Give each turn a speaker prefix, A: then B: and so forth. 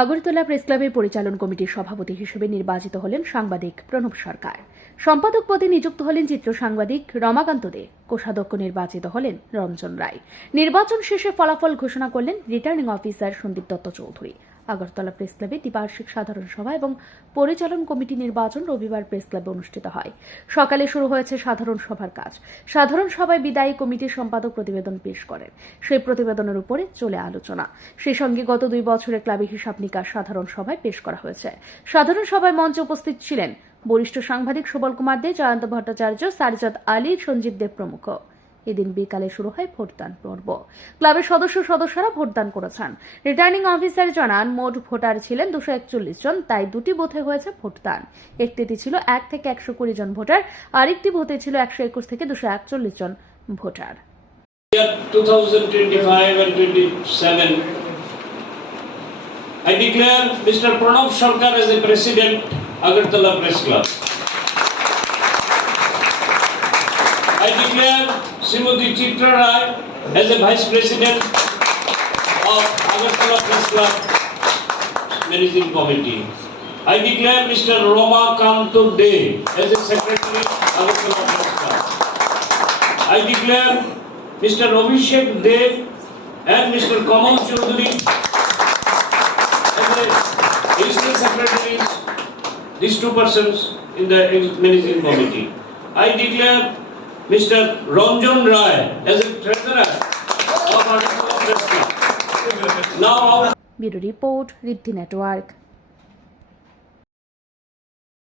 A: Agartala press ক্লাবের পরিচালন কমিটির সভাপতি হিসেবে নির্বাচিত হলেন সাংবাদিক প্রণব সরকার। সম্পাদক পদে নিযুক্ত হলেন চিত্র সাংবাদিক রমাকান্ত দে। কোষাধ্যক্ষ নির্বাচিত হলেন রঞ্জন রায়। নির্বাচন শেষে ফলাফল ঘোষণা করলেন returning officer Sandip Dutta Chowdhury. Agartala press ক্লাবে দ্বিবার্ষিক সাধারণ সভা এবং পরিচালন কমিটি নির্বাচন রবিবার প্রেস ক্লাবে অনুষ্ঠিত হয়। সকালে শুরু হয়েছে সাধারণ সভার কাজ। সাধারণ সভায় বিদায়ী কমিটির সম্পাদক প্রতিবেদন পেশ করেন। সেই প্রতিবেদনের উপরে চলে আলোচনা। সেই সঙ্গে গত দুই বছরে ক্লাবে হিসাব নিকাশ সাধারণ সভায় পেশ করা হয়েছে। সাধারণ সভায় মঞ্চে উপস্থিত ছিলেন বরিষ্ঠ সাংবাদিক সুবল কুমার দে, জয়ন্ত ভট্টাচার্য সারিজাত আলী সঞ্জীব দেব প্রমুখ। এদিন বিকালে শুরু হয় ভোটদান পর্ব ক্লাবের সদস্য সদস্যরা ভোটদান করেছেন রিটার্নিং অফিসার জানান মোট ভোটার ছিলেন দুশো একচল্লিশ জন তাই দুটি বুথে হয়েছে ভোটদান একটিতে ছিল এক থেকে একশো কুড়ি জন ভোটার আরেকটি বুথে ছিল একশো একুশ থেকে দুশো একচল্লিশ জন voter
B: year 2025 and 27, I declare Mr. Pranav Sarkar as the President, Agartala Press Club. I declare Srimati Chitra Rai as the Vice President of Agartala Press Club Managing Committee. I declare Mr. Roma Kanto De as the Secretary, of Agartala Press Club. I declare Mr. Abhishek Dev and Mr. Kamal Chaudhary as the additional secretaries, these two persons in the managing committee. I declare Mr. Ranjan Rai as a treasurer of Agartala Now,
A: Bureau Report, Riddhi network